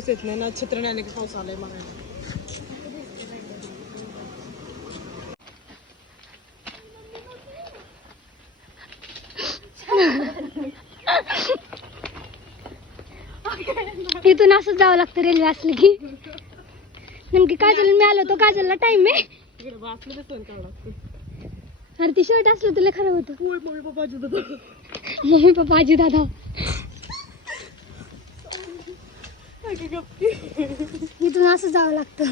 पाऊस येत नाही ना, छत्री नाही की पाऊस आलाय मला. इथून असं जावं लागतं रेल्वे असली की. नेमकी काजल मी आलो तो काजलला टाइम आहे. अरे ती शर्ट असलं तुला खराब होतं. मम्मी पप्पा आजी दादा इथून असं जावं लागतं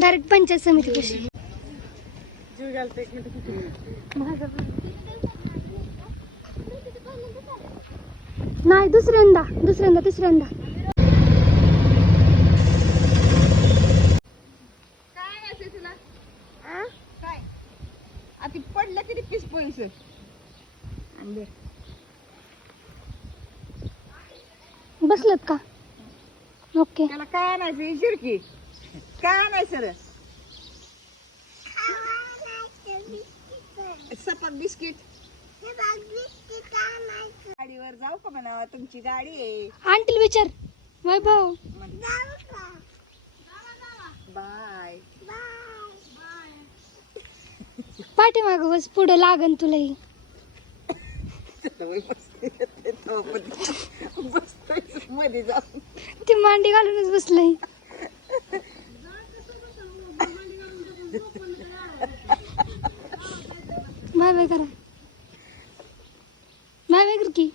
डायरेक्ट पंचायत समिती कशी. नाही दुसऱ्यांदा तिसऱ्यांदा. आता पडलं तरी पीस पैसे बसलत का? ओके. त्याला काय आणायचं विचार की, काय आणायचं रे? सपाक बिस्किट. गाडीवर जाऊ का म्हणा, तुमची गाडी आहे. आंटीला विचार. वैभव बाय. पाठीमाग बस, पुढे लागन तुलाही. मध्ये जाऊन ती मांडी घालूनच बसलंय. बाय बाय करा. बाय बाय कर की.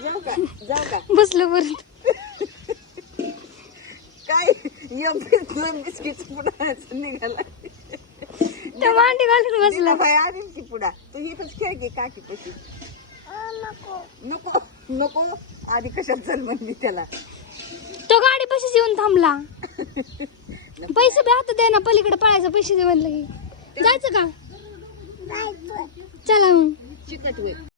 जाऊ का बसलो परत. काय बिस्किट पुढा निघाला. त्या मांडी घालून बसला. बाय आधी पुढा तू इथंच खेळ घे काकी पशी. नको नको आधी कशात चल म्हणली त्याला. तो गाडी पैसे येऊन थांबला. पैसे बी आता दे ना, पलीकडे पळायचं. पैसे दे म्हणलं की जायचं का? चला मग. चिकट होईल.